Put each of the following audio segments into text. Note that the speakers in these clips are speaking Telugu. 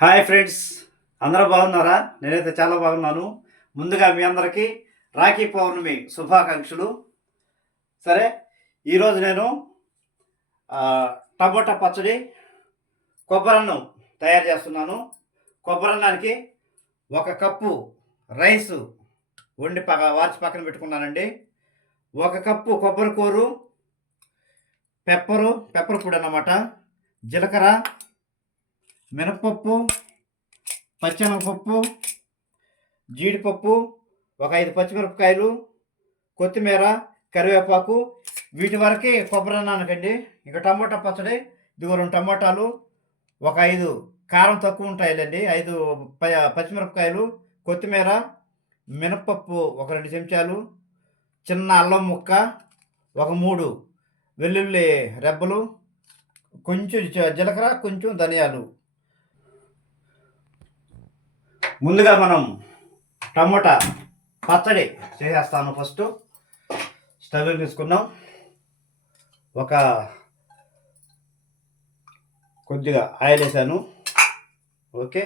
హాయ్ ఫ్రెండ్స్, అందరూ బాగున్నారా? నేనైతే చాలా బాగున్నాను. ముందుగా మీ అందరికీ రాఖీ పౌర్ణమి శుభాకాంక్షలు. సరే, ఈరోజు నేను టమోటా పచ్చడి, కొబ్బరన్నం తయారు చేస్తున్నాను. కొబ్బరన్నానికి 1 కప్పు రైసు వండి వార్చి పక్కన పెట్టుకున్నానండి. 1 కప్పు కొబ్బరి కూరు, పెప్పర్ పొడి అన్నమాట, జీలకర్ర, మినపప్పు, పచ్చెనగపప్పు, జీడిపప్పు, ఒక 5 పచ్చిమిరపకాయలు, కొత్తిమీర, కరివేపాకు, వీటి వరకే కొబ్బరన్నానికండి. ఇక టమోటా పచ్చడి, ఇదిగో 2 టమోటాలు, ఒక 5 కారం తక్కువ ఉంటాయిలేండి, 5 పచ్చిమిరపకాయలు, కొత్తిమీర, మినపప్పు ఒక 2 చెంచాలు, చిన్న అల్లం ముక్క, ఒక 3 వెల్లుల్లి రెబ్బలు, కొంచెం జీలకర్ర, కొంచెం ధనియాలు. ముందుగా మనం టమోటా పచ్చడి చేసేస్తాను. ఫస్ట్ స్టవ్ తీసుకున్నాం. ఒక కొద్దిగా ఆయిల్ వేసాను. ఓకే,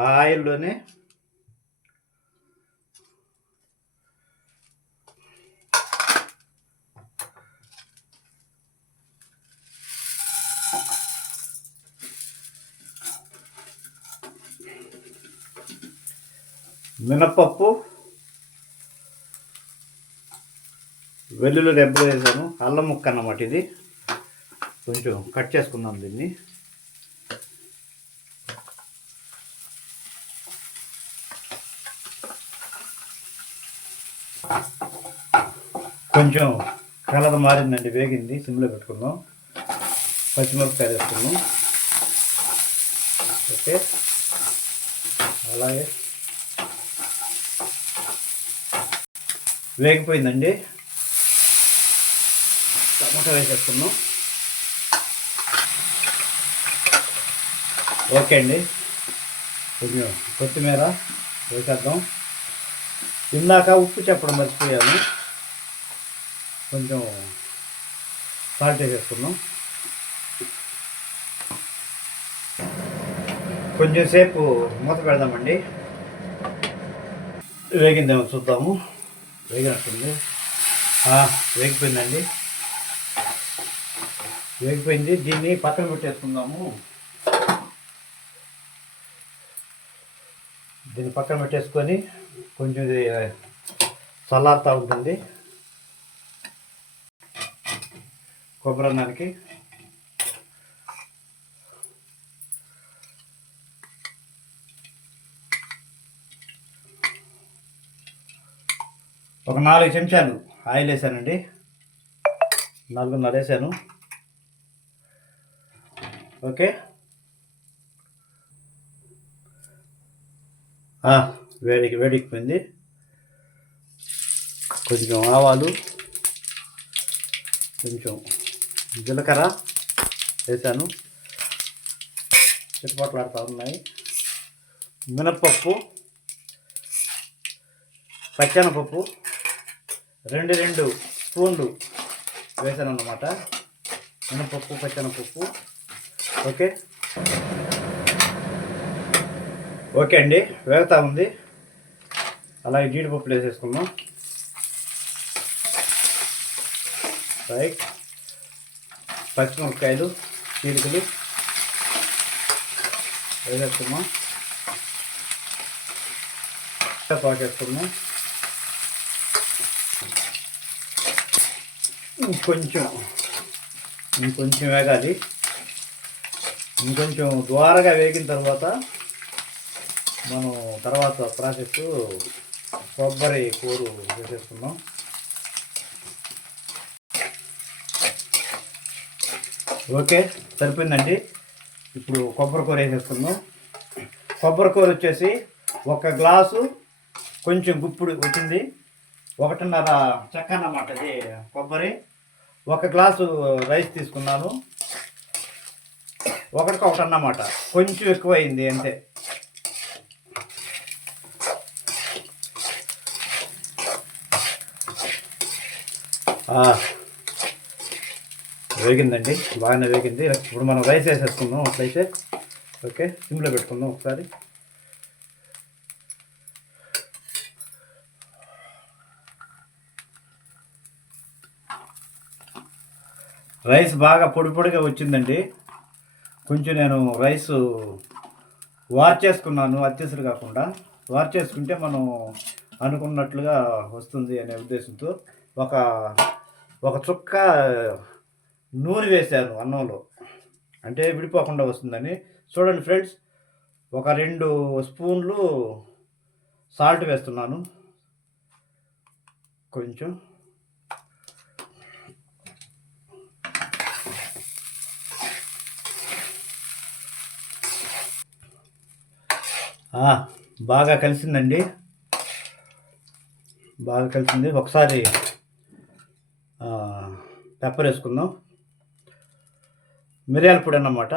ఆ ఆయిల్లోనే మినపప్పు, వెల్లుల్లి రెబ్బలు వేసాను, అల్లం ముక్క అన్నమాట. ఇది కొంచెం కట్ చేసుకుందాం దీన్ని. కొంచెం కలర్ మారిందండి, వేగింది, సిమ్లో పెట్టుకుందాం. పచ్చిమిరపకాయలు వేసుకుందాం. ఓకే, అలాగే వేగిపోయిందండి. టమాటా వేసేసుకున్నాం. ఓకే అండి, కొంచెం కొత్తిమీర వేసేద్దాం. ఇందాక ఉప్పు చెప్పడం మర్చిపోయాను, కొంచెం సాల్ట్ వేసేసుకున్నాం. కొంచెం సేపు మూత పెడదామండి. వేగిందేమో చూద్దాము. వేగినట్టుంది. వేగిపోయిందండి, వేగిపోయింది. దీన్ని పక్కన పెట్టేసుకుందాము. దీన్ని పక్కన పెట్టేసుకొని కొంచెం ఇది చల్లారుతూ ఉంటుంది. కొబ్బరన్నానికి ఒక 4 చెంచాలు ఆయిల్ వేసానండి. 4.5 వేసాను. ఓకే, వేడికిపోయింది. కొంచెం ఆవాలు, కొంచెం జీలకర్ర వేసాను, చిట్టుపట్లాడుతూ ఉన్నాయి. మినప్పప్పు, పచ్చెనపప్పు 2 స్పూన్లు వేసాను అన్నమాట. మినపప్పు, పచ్చెనపప్పు. ఓకే, ఓకే అండి, వేగుతూ ఉంది. అలాగే జీడిపప్పులు వేసేసుకున్నాం. రైట్, పచ్చిమిరపకాయలు చీలికలు వేసేసుకున్నాం. పాకేసుకున్నాం. ఇంకొంచెం వేగాలి. ఇంకొంచెం ద్వారగా వేగిన తర్వాత మనం తర్వాత ప్రాసెస్ కొబ్బరి కూరు వేసేసుకున్నాం. ఓకే, సరిపోయిందండి. ఇప్పుడు కొబ్బరి కూర వేసేసుకుందాం. కొబ్బరి కూర వచ్చేసి 1 గ్లాసు కొంచెం గుప్పుడు వచ్చింది. 1.5 చెక్క అన్నమాట. ఇది కొబ్బరి. 1 గ్లాసు రైస్ తీసుకున్నాను. 1 అన్నమాట, కొంచెం ఎక్కువైంది అంతే. వేగిందండి, బాగానే వేగింది. ఇప్పుడు మనం రైస్ వేసేసుకుందాం. అట్లయితే ఓకే, సిమ్లో పెట్టుకుందాం ఒకసారి. రైస్ బాగా పొడి పొడిగా వచ్చిందండి. కొంచెం నేను రైస్ వార్ చేసుకున్నాను, అత్యసరు కాకుండా. వార్ చేసుకుంటే మనం అనుకున్నట్లుగా వస్తుంది అనే ఉద్దేశంతో ఒక ఒక చుక్క నూనె వేశాను అన్నంలో, అంటే విడిపోకుండా వస్తుందని. చూడండి ఫ్రెండ్స్, ఒక 2 స్పూన్లు సాల్ట్ వేస్తున్నాను కొంచెం. బాగా కలిసిందండి, బాగా కలిసింది. ఒకసారి పెప్పర్ వేసుకుందాం. మిరియాల పొడి అన్నమాట.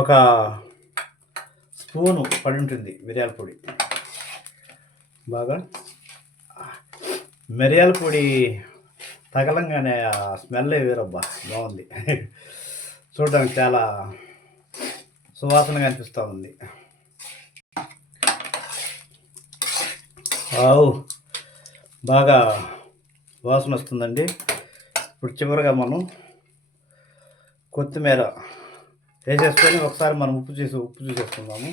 ఒక స్పూను పడి ఉంటుంది మిరియాల పొడి. బాగా మిరియాల పొడి తగలంగానే ఆ స్మెల్లే వేరబ్బా, బాగుంది. చూడడానికి చాలా సువాసనగా అనిపిస్తూ ఉంది. బాగా వాసన వస్తుందండి. ఇప్పుడు చివరిగా మనం కొత్తిమీర వేసేసుకొని ఒకసారి మనం ఉప్పు చూసేసుకుందాము.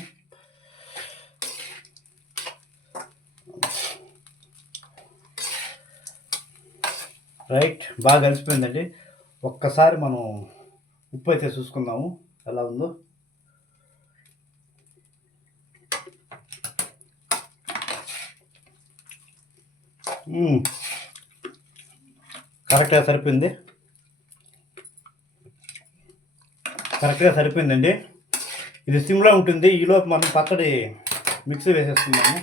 రైట్, బాగా కలిసిపోయిందండి. ఒక్కసారి మనం ఉప్పు అయితే చూసుకుందాము ఎలా ఉందో. కరెక్ట్గా సరిపోయిందండి. ఇది సిమ్లో ఉంటుంది. ఈలోపు మనం పచ్చడి మిక్సీ వేసేస్తున్నాము.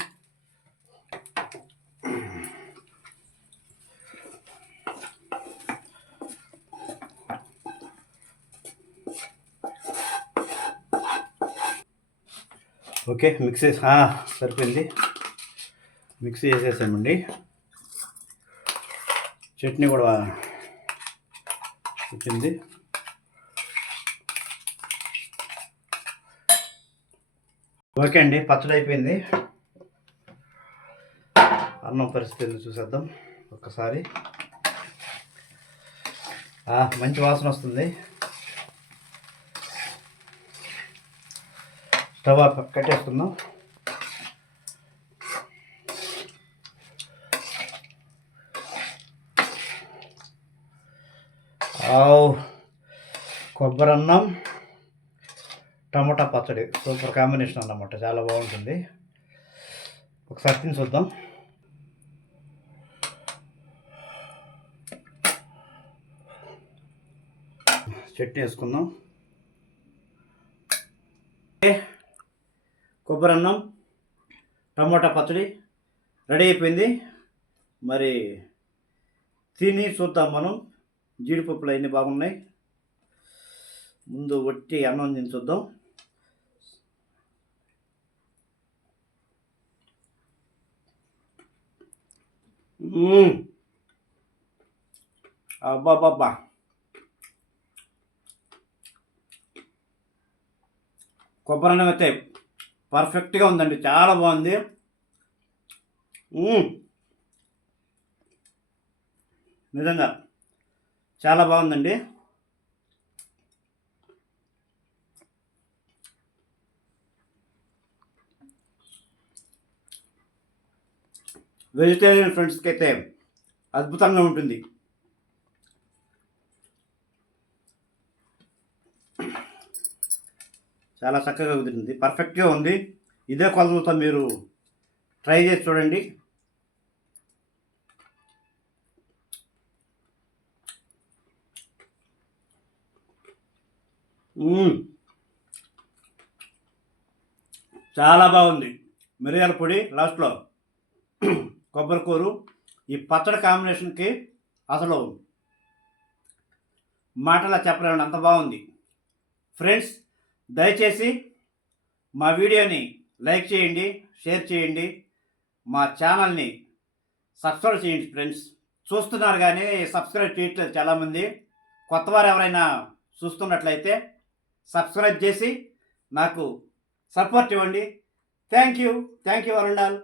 ఓకే, మిక్సీ సరిపోయింది. మిక్సీ వేసేసామండి. చట్నీ కూడా వచ్చింది. ఓకే అండి, పచ్చడి అయిపోయింది. అన్నం పరిస్థితి చూసేద్దాం ఒక్కసారి. మంచి వాసన వస్తుంది. స్టవ్ కట్టేసుకుందాం. కొబ్బరి అన్నం, టమాటా పచ్చడి సూపర్ కాంబినేషన్ అన్నమాట, చాలా బాగుంటుంది. ఒకసారి తిని చూద్దాం. చట్నీ వేసుకుందాం. కొబ్బరి అన్నం, టమాటా పచ్చడి రెడీ అయిపోయింది. మరి తిని చూద్దాం మనం. జీడిపప్పులు అన్నీ బాగున్నాయి. ముందు వట్టి అన్నం తిని చూద్దాం. అబ్బాబ్బా, కొబ్బరి అన్నం అయితే పర్ఫెక్ట్గా ఉందండి, చాలా బాగుంది. నిజంగా చాలా బాగుందండి. వెజిటేరియన్ ఫ్రెండ్స్కి అయితే అద్భుతంగా ఉంటుంది. చాలా చక్కగా కుదిరింది, పర్ఫెక్ట్గా ఉంది. ఇదే కొలతలతో మీరు ట్రై చేసి చూడండి. చాలా బాగుంది. మిరియాల పొడి లాస్ట్లో, కొబ్బరికూరు, ఈ పచ్చడి కాంబినేషన్కి అసలు మాటలా చెప్పలేండి, అంత బాగుంది. ఫ్రెండ్స్, దయచేసి మా వీడియోని లైక్ చేయండి, షేర్ చేయండి, మా ఛానల్ని సబ్స్క్రైబ్ చేయండి ఫ్రెండ్స్. చూస్తున్నారు కానీ సబ్స్క్రైబ్ చేయట్లేదు చాలామంది. కొత్తవారు ఎవరైనా చూస్తున్నట్లయితే సబ్స్క్రైబ్ చేసి నాకు సపోర్ట్ ఇవ్వండి. Thank you one and all.